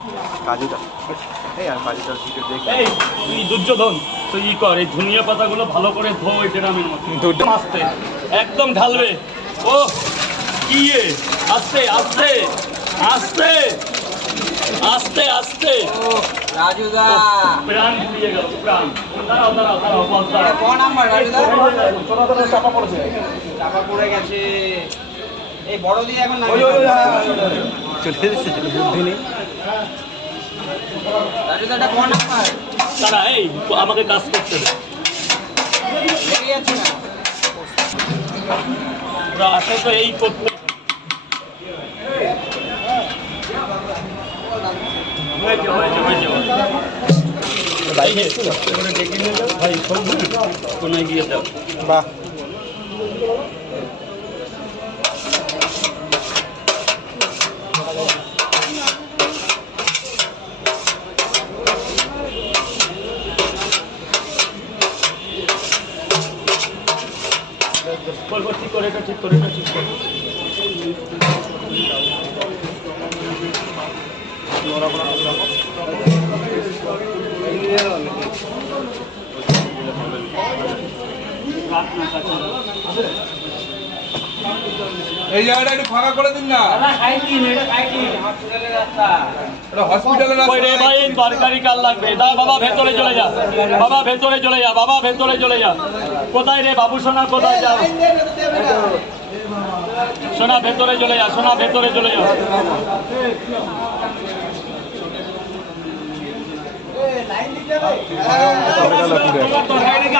কাজুটা এই আর কাজুটার ভিডিও দেখি। এই তুই দুর্যোধন তুই ই কর, এই ধনিয়া পাতাগুলো ভালো করে ধো ওই ড্রামের মধ্যে আস্তে একদম ঢালবে। ও কি আস্তে আস্তে আস্তে আস্তে আস্তে রাজুদা প্রাণ দিয়ে গেল প্রাণ। দাঁড়াও দাঁড়াও দাঁড়াও বস দাঁড়াও। কোন নাম্বার রাজুদা? ছোট ছোট চাপা পড়েছে। চাপা পড়ে গেছে। এই বড় দিয়ে এখন ওই ওই চলে এসেছে বুদ্ধি নেই। রাজুদা এটা কোন নাম্বার? দাঁড়া এই আমাকে কাজ করতে দে। লেগে যাচ্ছে না। ওরা আসে তো এই করতে হয়েছে হয়েছে হয়েছে ভাই ডেকে নিয়ে যাও ভাই কোনায় গিয়ে যাও। বাহ বলবো ঠিক করে এটা ঠিক করে এটা ঠিক করে। এই জায়গাটা একটু ফাঁকা করে দিন না। এটা হসপিটালের রাস্তা। ওই রে ভাই তরকারি কাল লাগবে। দা বাবা ভেতরে চলে যা, বাবা ভেতরে চলে যা, বাবা ভেতরে চলে যা। কোথায় রে বাবু সোনা কোথায় যাও? সোনা ভেতরে চলে যা, সোনা ভেতরে চলে যা।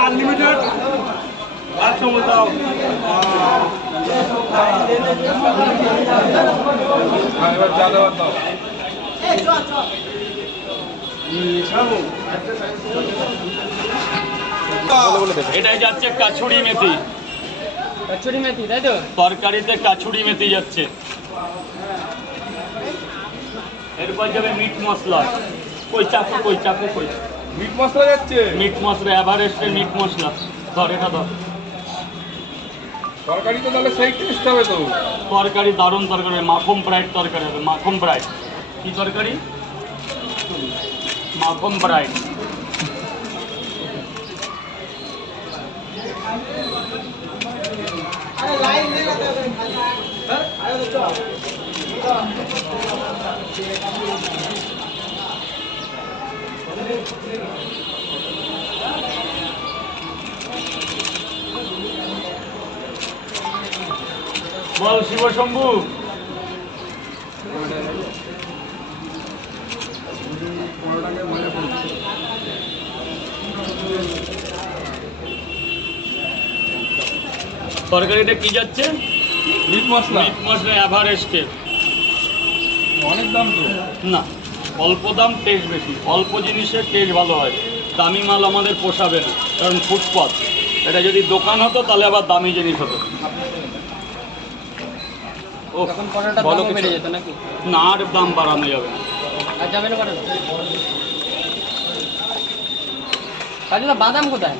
আনলিমিটেড আচ্ছা বলতাম এবার যা দেওয়ার দাও। এটাই যাচ্ছে কাছুরি মেথি। কচুরি মেথি তাই তো? তরকারিতে কাছুরি মেথি যাচ্ছে। এরপর যাবে মিট মশলা। কই চাকু কই চাকু কই মিট মশলা যাচ্ছে। মিট মশলা এভারেস্টের মিট মশলা। ধর এটা ধর। তরকারি তো তাহলে সেই টেস্ট হবে তো। তরকারি দারুণ তরকারি হবে, মাখন ব্রাইট তরকারি হবে। মাখন ব্রাইট কি তরকারি? মাখন ব্রাইট। বল শিব শম্ভু। তরকারিটা কি যাচ্ছে? মিট মশলা মিট মশলা এভারেস্টের। অনেক দাম তো। না অল্প দাম টেস্ট বেশি, অল্প জিনিসের টেস্ট ভালো হয়। দামি মাল আমাদের পোষাবে না, কারণ ফুটপাত। এটা যদি দোকান হতো তাহলে আবার দামি জিনিস হতো। ও তখন পরোটার বলো দাম কিছু। বেড়ে যেত নাকি? না আর দাম বাড়ানো যাবে না। আর যাবে না পরোটা? রাজুদা বাদাম কোথায়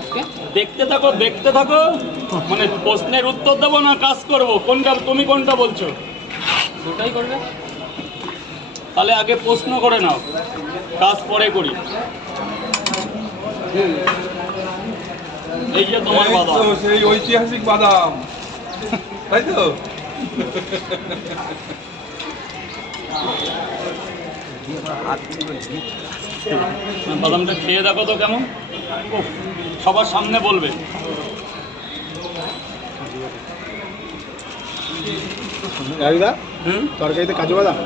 আজকে? দেখতে থাকো দেখতে থাকো, মানে প্রশ্নের উত্তর দেবো না কাজ করব, কোনটা তুমি কোনটা বলছো? দুটাই করবে? তাহলে আগে প্রশ্ন করে নাও, কাজ পরে করি। এই যে তোমার এই তো বাদাম। সেই ঐতিহাসিক বাদাম তাই তো। বাদামটা খেয়ে দেখো তো কেমন। উফ, সবার সামনে বলবে। রাজুদা হুম তরকারিতে কাজু বাদাম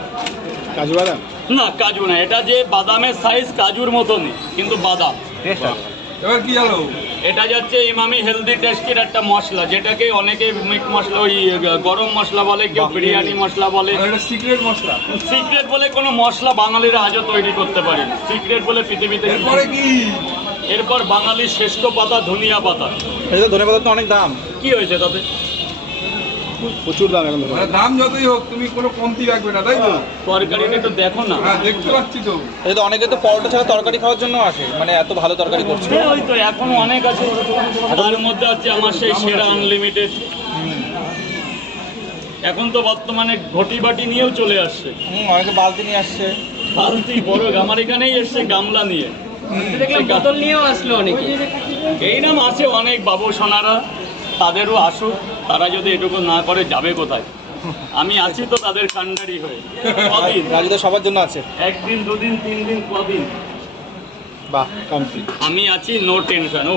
কাজু বাদাম না কাজু না, এটা যে বাদামের সাইজ কাজুর মতনই কিন্তু বাদাম। এবার কি জানো? এটা যাচ্ছে ইমামি হেলদি টেস্টের একটা মশলা, যেটাকে অনেকে মিট মশলা ওই গরম মশলা বলে, কেউ বিরিয়ানি মশলা বলে। আর এটা সিক্রেট মশলা। সিক্রেট বলে কোনো মশলা বাঙালিরা আজও তৈরি করতে পারে না। সিক্রেট বলে পৃথিবীতে কিছু এরপরে কি? এরপর বাঙালির শ্রেষ্ঠ পাতা ধনিয়া পাতা। এটা ধনে পাতার তো অনেক দাম, কি হয়েছে তাতে? প্রচুর দাম এখন ধনে মানে দাম যতই হোক তুমি কোনো কমতি রাখবে না তাই তো। তরকারিটা একটু দেখো না। হ্যাঁ দেখতে পাচ্ছি তো। এই তো অনেকে তো পরোটা ছাড়া তরকারি খাওয়ার জন্য আসে, মানে এত ভালো তরকারি করছে। ওই তো এখন অনেক আছে, তার মধ্যে হচ্ছে আমার সেই সেরা আনলিমিটেড। এখন তো বর্তমানে ঘটি বাটি নিয়েও চলে আসছে। অনেকে বালতি নিয়ে আসছে। বালতি বড় আমার এখানেই এসছে গামলা নিয়ে। দেখলাম বোতল নিয়েও আসলো অনেকে। এই নাম আছে অনেক বাবু সোনারা, তাদেরও আসুক। তারা যদি এটুকু না করে যাবে কোথায়? আমি আছি তো তাদের কান্ডারি হয়ে। কদিন? রাজুদা সবার জন্য আছে। একদিন, দুদিন, 3 দিন, কদিন বাহ, কমপ্লিট। আমি আছি, নো টেনশন। ও